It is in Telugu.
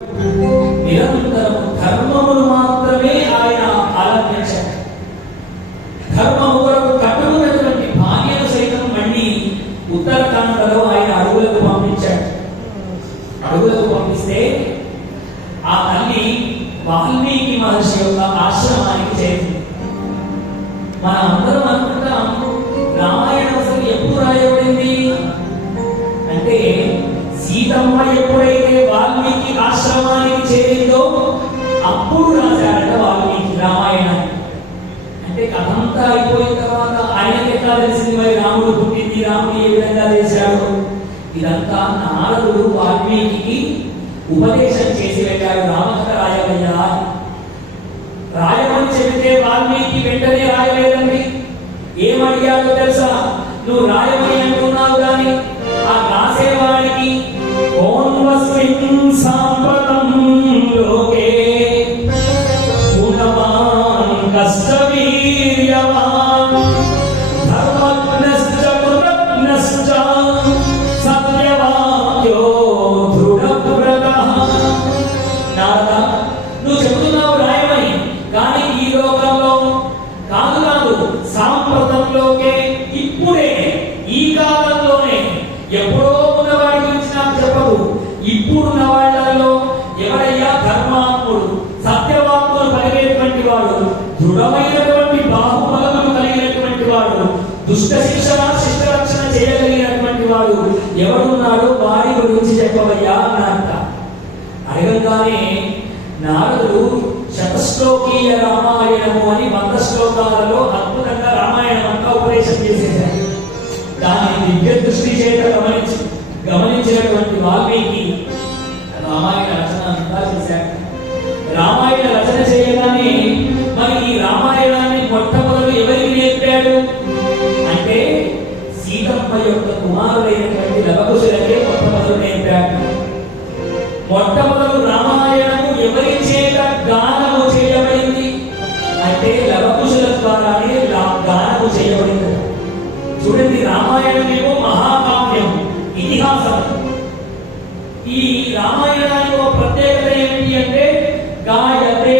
నిరంతరము ధర్మమును మాత్రమే ఆయన ఆరాధించాడు. ధర్మము కొరకు కట్టుకున్నటువంటి భార్యను సైతం మళ్ళీ ఉత్తరాఖండలో ఆయన అడుగులకు పంపించాడు. అడుగులకు పంపిస్తే ఆ తల్లి వాల్మీకి మహర్షి యొక్క ఆశ్రమానికి చేరింది. మనం అందరం అనుకుంటాం రామాయణం అసలు ఎప్పుడు రాయబడింది అంటే సీతమ్మ ఎప్పుడైతే వాల్మీకి ఆశ్రమానికి చేరిందో అప్పుడు రాశాడట వాల్మీకి రామాయణాన్ని. అంటే కథంతా అయిపోయిన తర్వాత ఆయనకి ఎట్లా తెలిసింది మరి రాముడు పుట్టింది, రాముడు ఏ విధంగా చేశాడు? ఇదంతా నారదుడు వాల్మీకి ఉపదేశం చేసి పెట్టాడు. రామకథ రాయవయ్యా, రాయమని చెబితే వాల్మీకి వెంటనే రాయలేదండి. ఏమడిగాడో తెలుసా? నువ్వు రాయమని అంటున్నావు కానీ ఆ రాసేవాడికి సాంప్రతం లోకే గుణవాన్ కష్టవీర్యవాన్ ధర్మజ్ఞశ్చ కృతజ్ఞశ్చ సత్యవాక్యో దృఢవ్రతః. నారదా, నువ్వు చెబుతున్నావు రాయమని, కానీ ఈ లోకంలో కాదు సాంప్రతంలోకే, ఇప్పుడే ఈ కాలంలోనే, ఎప్పుడో ఉన్నవాడి గురించి నాకు చెప్పదు. ఇప్పుడున్న వాళ్ళలో ఎవరయ్యా ధర్మాత్ముడు, సత్యవాక్కులు కలిగేటువంటి వాడు, దృఢమైనటువంటి బాహుబలములు కలిగినటువంటి వాడు, దుష్ట శిక్షణ శిష్ట రక్షణ చేయగలిగినటువంటి వాడు ఎవరున్నాడో వారి గురించి చెప్పవయ్యా అన్నారంట. అడగగానే నారదుడు శతశ్లోకీయ రామాయణము అని 100 శ్లోకాలలో అద్భుతంగా రామాయణం అంతా ఉపదేశం చేసేశారు. దాన్ని దివ్య దృష్టి చేత గమనించినటువంటి వాల్మీకి రామాయణ రచన అంతా చేశాడు. రామాయణ రచన చేయగానే మరి ఈ రామాయణాన్ని మొట్టమొదలు ఎవరికి నేర్పాడు అంటే సీతమ్మ యొక్క కుమారుడైనటువంటి లవకుశులకే మొట్టమొదలు నేర్పాడు. మొట్టమొదలు రామాయణము ఎవరి చేత గానము చేయబడింది అంటే లవకుశుల ద్వారానే గానము చేయబడింది. చూడండి, రామాయణమేమో మహాకావ్యం, ఇతిహాసం. ఈ రామాయణానికి ఒక ప్రత్యేకత ఏమిటి అంటే గాయతే